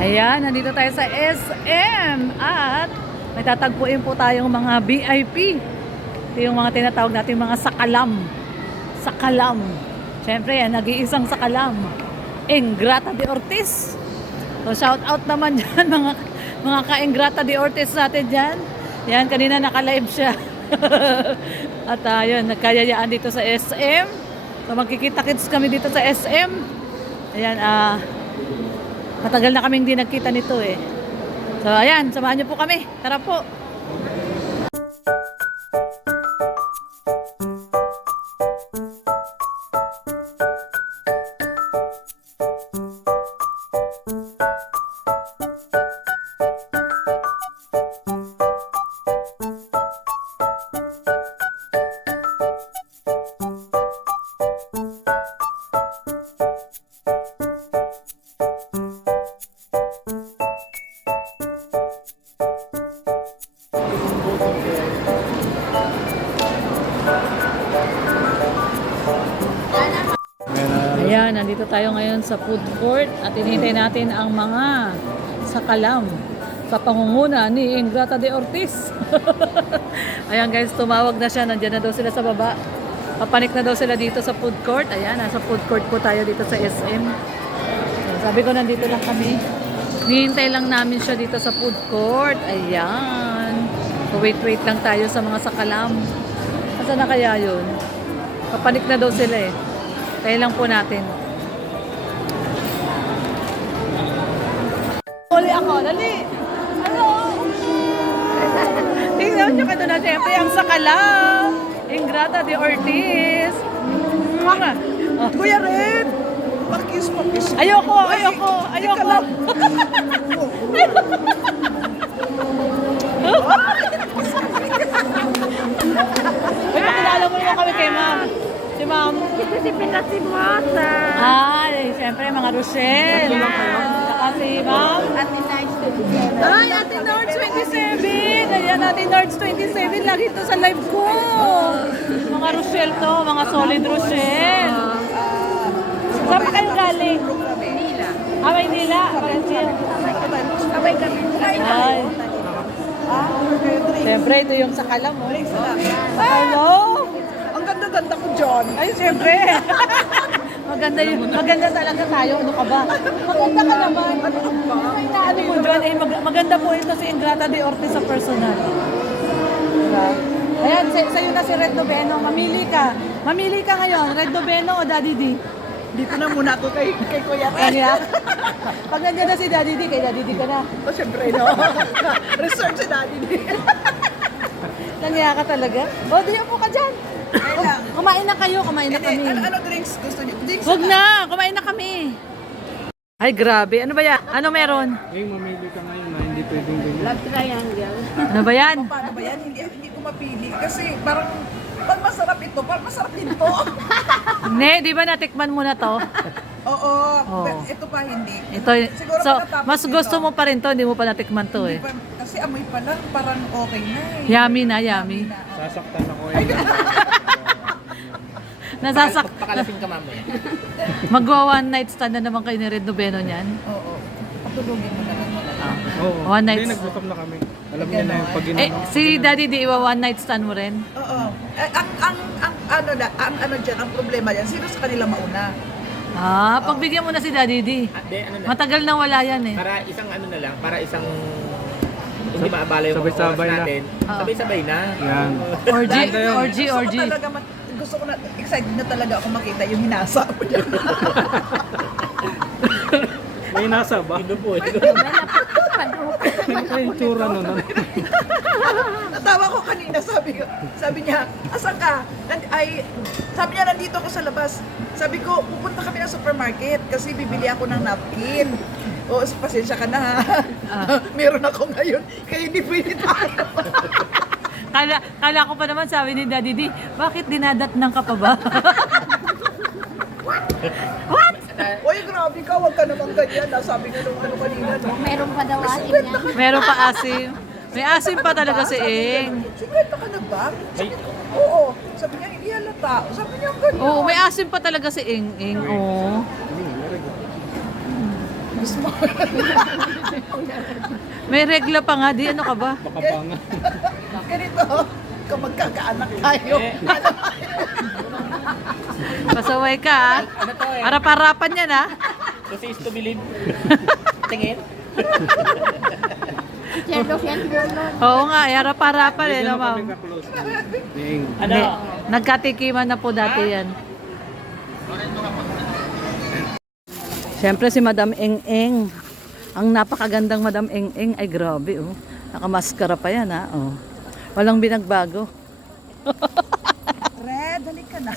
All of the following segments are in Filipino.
Ayan, nandito tayo sa SM at may tatagpuin po tayong mga VIP. Ito yung mga tinatawag natin mga sakalam. Sakalam. Siyempre yan, nag-iisang sakalam. Ingrata de Ortiz. So shout out naman dyan mga ka-Ingrata de Ortiz natin dyan. Yan, kanina naka-live siya. At yun, nagkayayaan dito sa SM. So magkikita-kits kami dito sa SM. Ayan, matagal na kaming di nagkita nito eh. So ayan, samahan niyo po kami. Tara po. Ayan, nandito tayo ngayon sa food court at hinihintay natin ang mga sakalam sa pangunguna ni Ingrata de Ortiz. Ayan guys, tumawag na siya. Nandiyan na daw sila sa baba. Papanik na daw sila dito sa food court. Ayan, nasa food court po tayo dito sa SM. So, sabi ko nandito lang kami. Hinihintay lang namin siya dito sa food court. Ayan. So wait lang tayo sa mga sakalam. Saan na kaya yun? Papanik na daw sila eh. Tayo lang po natin. Uli ako, dali! Ano? Tingnan nyo ka doon na siyempre ang sakalam. Ingrata de Ortiz. Mga. Oh. Kuya Red! Pakis. Ayoko. Uy, pakilala mo naman kami kay ma'am. Si ma'am. Ito si Pinasimosa. Siyempre mga Rochelle. Saka si ma'am. Ate Nice to be Ay, Ate Nords 27! Ayan, Ate Nords 27. Lagi ito sa live ko. Mga Rochelle to, mga solid Rochelle. Saan pa kayo galing? Manila. Maynila. Sabay kami. Ay. Siyempre, ito yung sakalam mo. Hello? Ang ganda-ganda ko, John. Ay, siyempre. Maganda talaga tayo. Ano ka ba? Maganda ka naman. Ay, naano mo dyan. Eh, maganda po ito si Ingrata de Ortiz sa personal. Diba? Ayan, sa'yo na si Red Noveno. Mamili ka. Mamili ka ngayon. Red Noveno o Daddy D? Dito na muna ako kay Kuya Red. Kanya? Pag nandiyan na si Daddy D, kay Daddy D ka na. O, syempre, no? Research si Daddy. Nangyaya ka talaga? O, di upo ka dyan. Kumain na kayo, kumain na kami. Ano drinks gusto niyo? Drinks Huwag na, kumain na kami. Ay, grabe. Ano ba yan? Ano meron? Mamili ka ngayon na hindi pwedeng ganyan. Love triangle. Ano ba yan? Paano ba yan? Hindi ko mapili. Kasi parang pag masarap ito, parang masarap din to. Ne, di ba natikman mo na to? Oo. Oo. Ito pa hindi. Ito, Siguro so, pagkatapos mas gusto nito, mo pa rin to, hindi mo pa natikman to eh. Kasi amoy pa lang, parang okay na eh. Yummy na, yummy. Sasaktan ako eh. Nasasak. Pakalasing ka mamaya. Magwa one night stand na naman kayo ni Red Noveno niyan. Oo. Patulogin mo na lang. Oo. One night. Hindi, nag-book na kami. Alam niya na yung pag Eh, si Daddy di iwa one night stand mo rin? Oo. Ang ano dyan, ang problema dyan, sino sa kanila mauna? Pagbigyan mo na si Daddy D. Ano na, Matagal na wala yan eh. para isang ano na lang, para isang hindi maabala yung mga Sabay-sabay oras na. natin. Sabay-sabay na. Yan. Orgy. Gusto ko na, excited na talaga ako makita yung hinasa mo dyan. May nasa ba? Ito po. Ay, tsura nun. Natawa ko kanina, sabi niya, asan ka? Sabi niya, nandito ako sa labas. Sabi ko, pupunta kami ng supermarket kasi bibili ako ng napkin. O, pasensya ka na ha. Meron ako ngayon, kaya hindi pwede tayo. Kala ko pa naman sabi ni Daddy D, bakit dinadatnang ka pa ba? What? Uy, grabe ka, wag ka naman ganyan. Nasabi nga nung ano kanina. No? Meron pa daw asim niya. Meron pa asim. May asim pa talaga si Ing. Sigurado ka na ba? Oo. Sabi niya, hindi halata. Sabi niya, ganyan. Oo, may asim pa talaga si Ing. Oo. Mismo. May regla pa nga, di ano ka ba? Baka banga. Ganito, kung magkakaanak tayo. Pasaway ka, ha? Ano to eh? Harap-harapan yan, ha? To see is to believe. Tingin. Oo nga, harap-harapan eh, Hindi no, na ma'am? kami ka-close. Ding. Ano? Hindi. Nagkatikiman na po dati yan. Siyempre si Madam Eng-Eng. Ang napakagandang Madam Eng-Eng ay grabe, oh. Nakamaskara pa yan, ha? Oh. Walang binagbago. Red, dali ka na.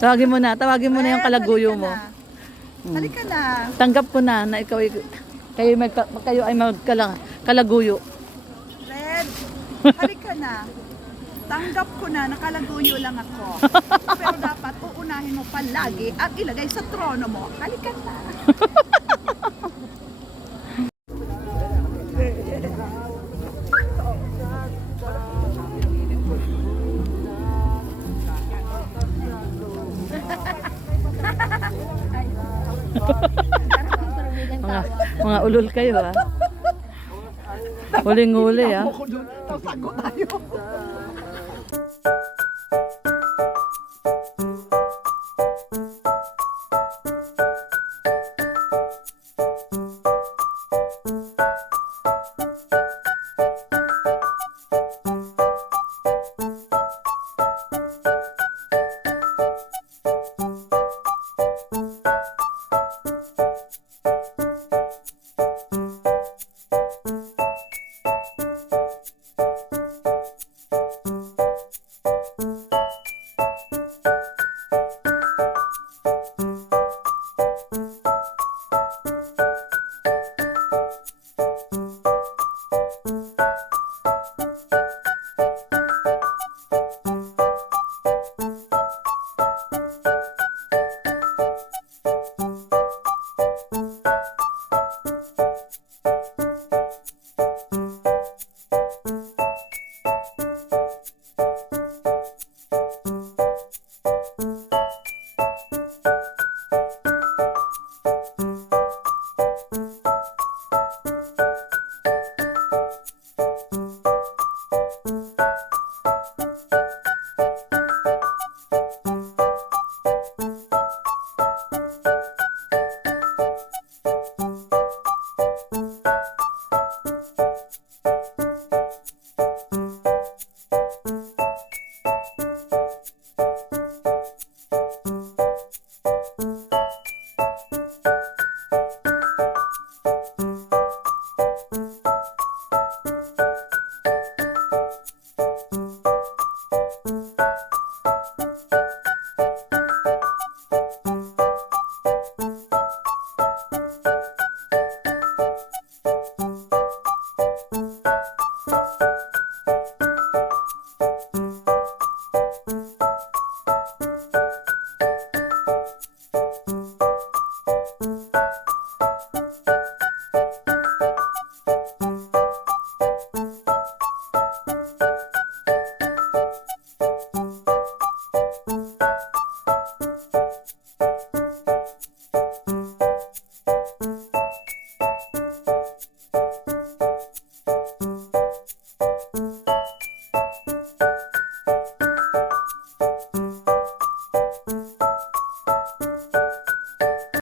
Tawagin mo na yung kalaguyo mo. Halika na. Tanggap ko na ikaw ay kayo ay kalaguyo. Red, halika na. Tanggap ko na, nakalaguyo lang ako. Pero dapat uunahin mo palagi at ilagay sa trono mo. Halika na. Mga ulol kayo, ha? Huling-huli, ha? Ako doon, tago tayo.